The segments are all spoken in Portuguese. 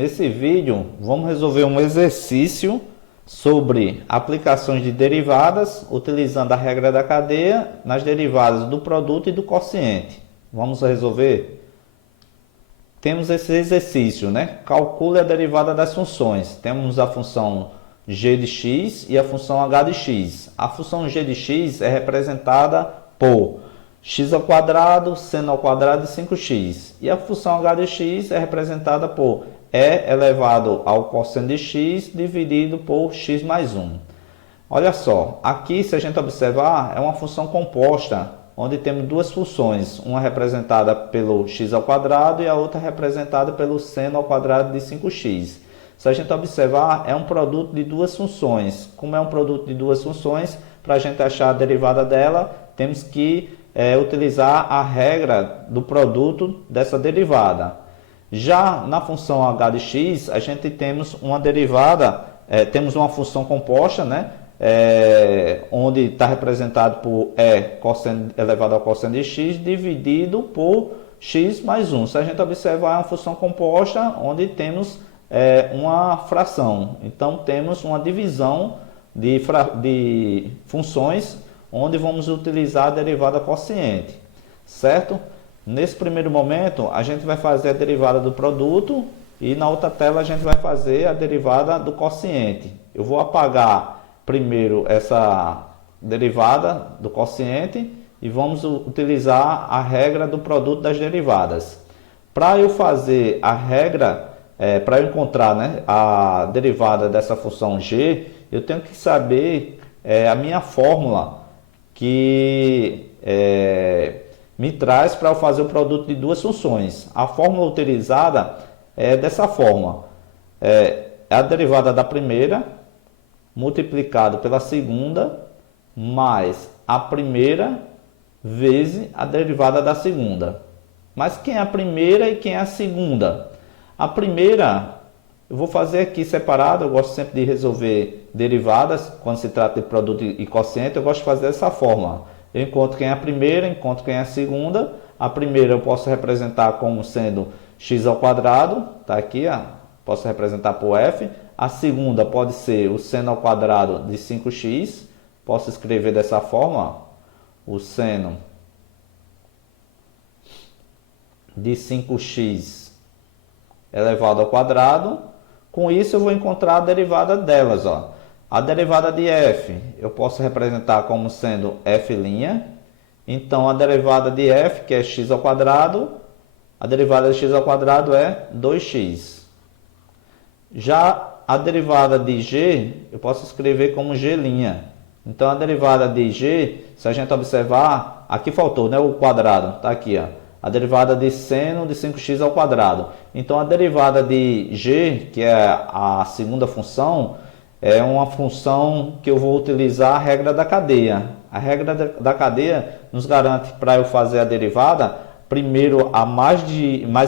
Nesse vídeo, vamos resolver um exercício sobre aplicações de derivadas, utilizando a regra da cadeia nas derivadas do produto e do quociente. Vamos resolver? Temos esse exercício, né? Calcule a derivada das funções. Temos a função g de x e a função h de x. A função g de x é representada por x ao quadrado, seno ao quadrado de 5x. E a função h de x é representada por e elevado ao cosseno de x dividido por x mais 1. Olha só, aqui se a gente observar, é uma função composta, onde temos duas funções, uma representada pelo x ao quadrado e a outra representada pelo seno ao quadrado de 5x. Se a gente observar, é um produto de duas funções. Como é um produto de duas funções, para a gente achar a derivada dela, temos que utilizar a regra do produto dessa derivada. Já na função h de x, a gente temos uma derivada, temos uma função composta, né? Onde está representado por e cosseno elevado ao cosseno de x dividido por x mais 1. Se a gente observar, é uma função composta onde temos uma fração. Então, temos uma divisão de funções onde vamos utilizar a derivada quociente, certo? Nesse primeiro momento, a gente vai fazer a derivada do produto e na outra tela a gente vai fazer a derivada do quociente. Eu vou apagar primeiro essa derivada do quociente e vamos utilizar a regra do produto das derivadas. Para eu fazer a regra, para eu encontrar, né, a derivada dessa função g, eu tenho que saber a minha fórmula que me traz para eu fazer o produto de duas funções. A fórmula utilizada é dessa forma. É a derivada da primeira multiplicado pela segunda mais a primeira vezes a derivada da segunda. Mas quem é a primeira e quem é a segunda? A primeira, eu vou fazer aqui separado, eu gosto sempre de resolver derivadas, quando se trata de produto e quociente, eu gosto de fazer dessa forma. Eu encontro quem é a primeira, encontro quem é a segunda. A primeira eu posso representar como sendo x ao quadrado, tá aqui, ó, posso representar por f. A segunda pode ser o seno ao quadrado de 5x, posso escrever dessa forma, ó, o seno de 5x elevado ao quadrado. Com isso eu vou encontrar a derivada delas, ó. A derivada de f eu posso representar como sendo f'. Então, a derivada de f, que é x ao quadrado, a derivada de x ao quadrado é 2x. Já a derivada de g, eu posso escrever como g'. Então, a derivada de g, se a gente observar, aqui faltou, né, o quadrado, está aqui, ó. A derivada de seno de 5x ao quadrado. Então, a derivada de g, que é a segunda função, é uma função que eu vou utilizar a regra da cadeia. A regra da cadeia nos garante para eu fazer a derivada, primeiro a mais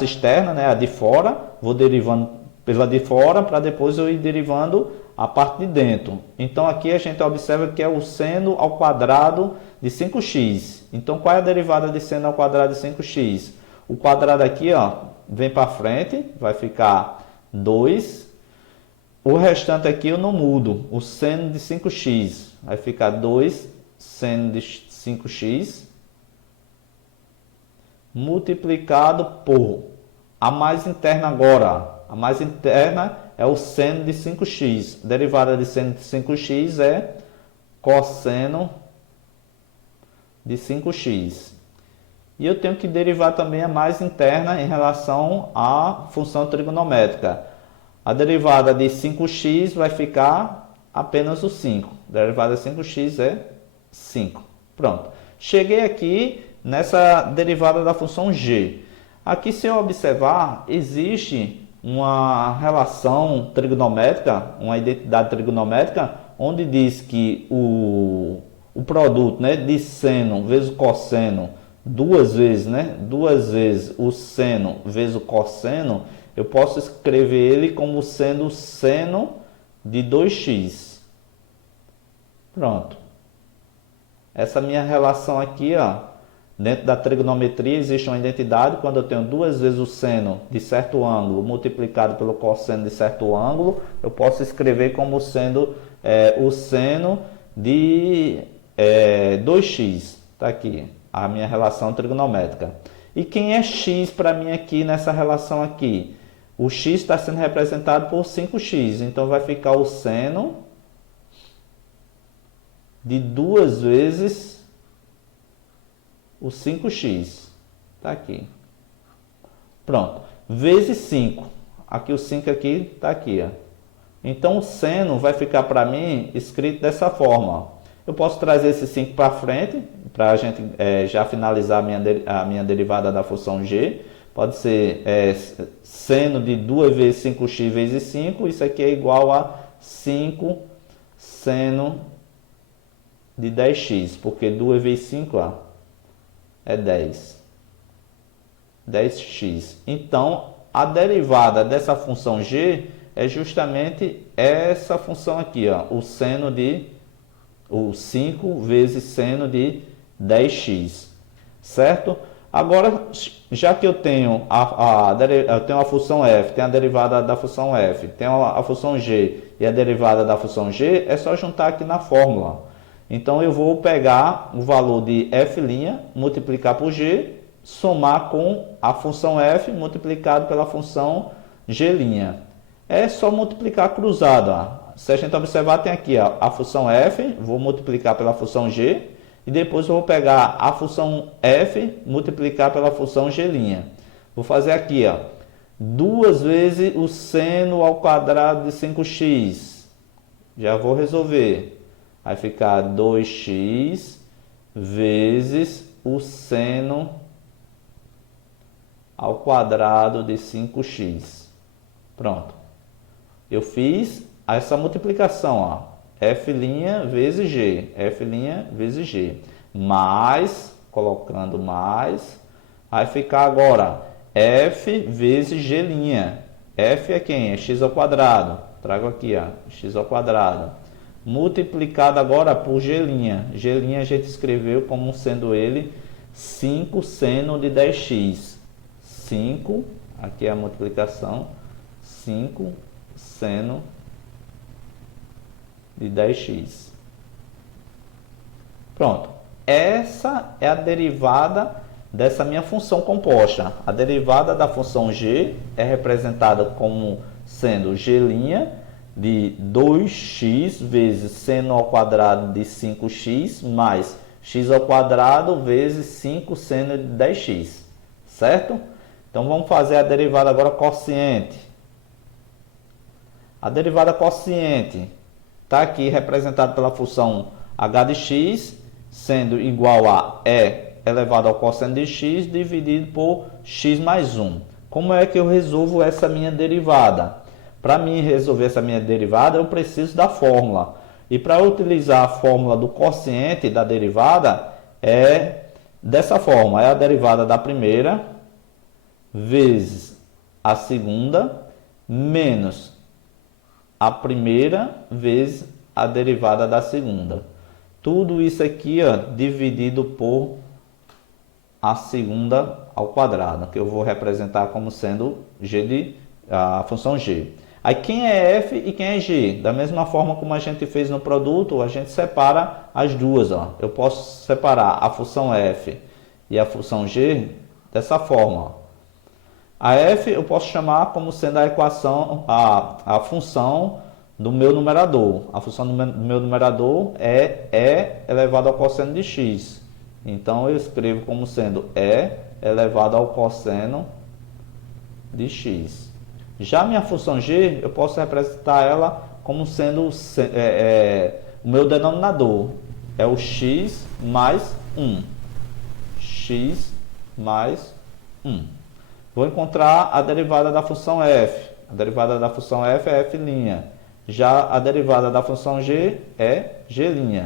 externa, né, a de fora, vou derivando pela de fora para depois eu ir derivando a parte de dentro. Então aqui a gente observa que é o seno ao quadrado de 5x. Então qual é a derivada de seno ao quadrado de 5x? O quadrado aqui, ó, vem para frente, vai ficar 2. O restante aqui eu não mudo, o seno de 5x vai ficar 2 seno de 5x multiplicado por a mais interna agora. A mais interna é o seno de 5x. A derivada de seno de 5x é cosseno de 5x. E eu tenho que derivar também a mais interna em relação à função trigonométrica. A derivada de 5x vai ficar apenas o 5. A derivada de 5x é 5. Pronto. Cheguei aqui nessa derivada da função g. Aqui, se eu observar, existe uma relação trigonométrica, uma identidade trigonométrica, onde diz que o produto, né, de seno vezes o cosseno, duas vezes o seno vezes o cosseno, eu posso escrever ele como sendo seno de 2x. Pronto. Essa minha relação aqui, ó, Dentro da trigonometria existe uma identidade quando eu tenho duas vezes o seno de certo ângulo multiplicado pelo cosseno de certo ângulo, eu posso escrever como sendo o seno de 2x. Está aqui a minha relação trigonométrica. E quem é x para mim aqui nessa relação aqui? O x está sendo representado por 5x, então vai ficar o seno de 2 vezes o 5x. Está aqui. Pronto. Vezes 5. Aqui o 5 aqui está aqui. Ó. Então o seno vai ficar para mim escrito dessa forma. Ó. Eu posso trazer esse 5 para frente, para a gente já finalizar a minha derivada da função g. Pode ser seno de 2 vezes 5x vezes 5. Isso aqui é igual a 5 seno de 10x. Porque 2 vezes 5 ó, é 10. 10x. Então, a derivada dessa função g é justamente essa função aqui. Ó, o 5 vezes seno de 10x. Certo? Agora, já que eu tenho a função f, tem a derivada da função f, tem a função g e a derivada da função g, é só juntar aqui na fórmula. Então, eu vou pegar o valor de f', multiplicar por g, somar com a função f multiplicado pela função g'. É só multiplicar cruzado. Ó. Se a gente observar, tem aqui ó, a função f, vou multiplicar pela função g, e depois eu vou pegar a função f, multiplicar pela função g'. Vou fazer aqui, ó, 2 vezes o seno ao quadrado de 5x. Já vou resolver. Vai ficar 2x vezes o seno ao quadrado de 5x. Pronto. Eu fiz essa multiplicação, ó. F' vezes G, F' vezes G, mais, colocando mais, vai ficar agora F vezes G'. F é quem? É x ao quadrado. Trago aqui, ó, x ao quadrado. Multiplicado agora por G'. G' a gente escreveu como sendo ele 5 seno de 10x. 5, aqui é a multiplicação, 5 seno de 10x. Pronto. Essa é a derivada dessa minha função composta. A derivada da função g é representada como sendo g' de 2x vezes seno ao quadrado de 5x mais x ao quadrado vezes 5 seno de 10x. Certo? Então vamos fazer a derivada agora quociente. A derivada quociente está aqui representada pela função h de x, sendo igual a e elevado ao cosseno de x dividido por x mais 1. Como é que eu resolvo essa minha derivada? Para mim resolver essa minha derivada, eu preciso da fórmula. E para utilizar a fórmula do quociente da derivada, é dessa forma. É a derivada da primeira vezes a segunda menos a primeira vezes a derivada da segunda. Tudo isso aqui ó, dividido por a segunda ao quadrado, que eu vou representar como sendo a função g. Aí quem é f e quem é g? Da mesma forma como a gente fez no produto, a gente separa as duas. Ó. Eu posso separar a função f e a função g dessa forma. Ó. A f eu posso chamar como sendo a equação, a função do meu numerador. A função do meu numerador é e elevado ao cosseno de x. Então eu escrevo como sendo e elevado ao cosseno de x. Já a minha função g, eu posso representar ela como sendo o meu denominador. É o x mais 1. X mais 1. Vou encontrar a derivada da função f. A derivada da função f é f'. Já a derivada da função g é g'.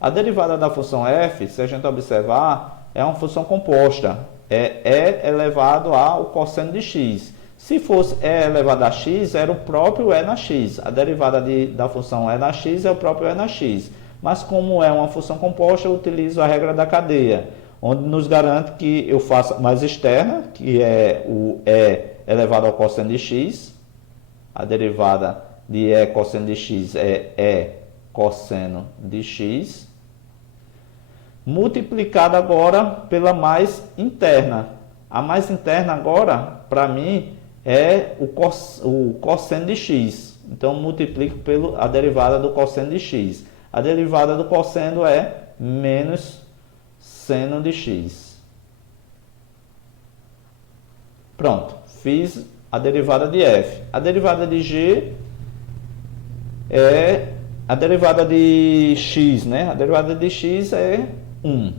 A derivada da função f, se a gente observar, é uma função composta. É e elevado ao cosseno de x. Se fosse e elevado a x, era o próprio e na x. A derivada da função e na x é o próprio e na x. Mas como é uma função composta, eu utilizo a regra da cadeia. onde nos garante que eu faça mais externa, que é o E elevado ao cosseno de x. A derivada de E cosseno de x é E cosseno de x, multiplicada agora pela mais interna. A mais interna agora, para mim, é o cosseno de x. Então, multiplico pela derivada do cosseno de x. A derivada do cosseno é menos seno de x. Pronto, fiz a derivada de f. A derivada de g é a derivada de x, né? A derivada de x é 1.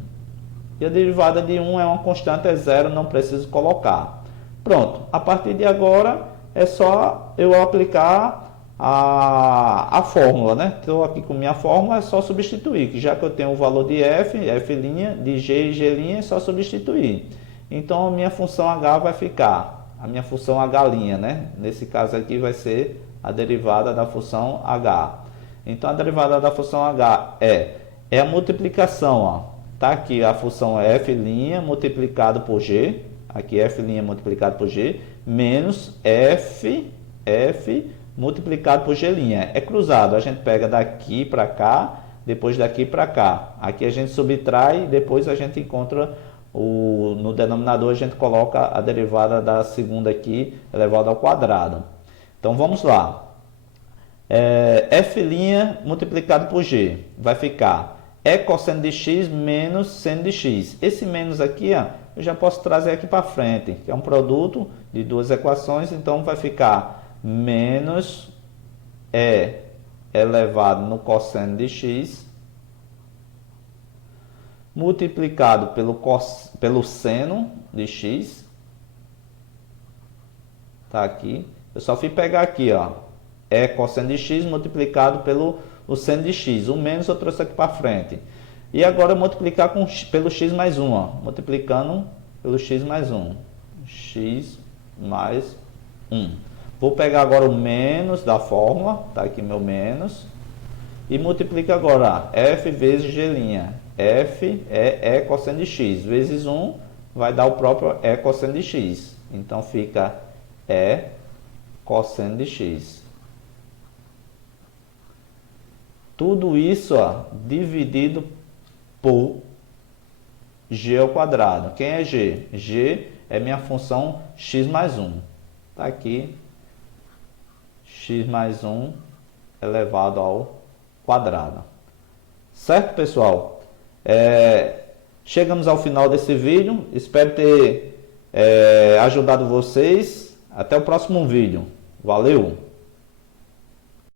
E a derivada de 1 é uma constante, é zero, não preciso colocar. Pronto, a partir de agora é só eu aplicar a fórmula, né? Estou aqui com minha fórmula, é só substituir, que já que eu tenho o valor de f, f', de g e g', é só substituir. Então, a minha função h vai ficar, a minha função h', né? Nesse caso aqui vai ser a derivada da função h. Então, a derivada da função h é a multiplicação, ó. Tá aqui a função f' multiplicado por g, aqui f' multiplicado por g, menos f multiplicado por g'. É cruzado, a gente pega daqui para cá, depois daqui para cá. Aqui a gente subtrai, depois a gente encontra no denominador, a gente coloca a derivada da segunda aqui, elevado ao quadrado. Então vamos lá. F' multiplicado por g vai ficar E cosseno de x menos seno de x. Esse menos aqui, ó, eu já posso trazer aqui para frente, que é um produto de duas equações, então vai ficar menos E elevado no cosseno de x multiplicado pelo seno de x. Tá aqui. Eu só fui pegar aqui, ó, E cosseno de x multiplicado pelo seno de x. O menos eu trouxe aqui para frente. E agora multiplicar pelo x mais 1, ó, multiplicando pelo x mais 1. X mais 1. Vou pegar agora o menos da fórmula, tá aqui meu menos, e multiplica agora f vezes g'. F é E cosseno de x, vezes 1 vai dar o próprio E cosseno de x. Então fica E cosseno de x. Tudo isso, ó, dividido por g ao quadrado. Quem é g? G é minha função x mais 1. Tá aqui, x mais 1 elevado ao quadrado. Certo, pessoal? Chegamos ao final desse vídeo. Espero ter ajudado vocês. Até o próximo vídeo. Valeu!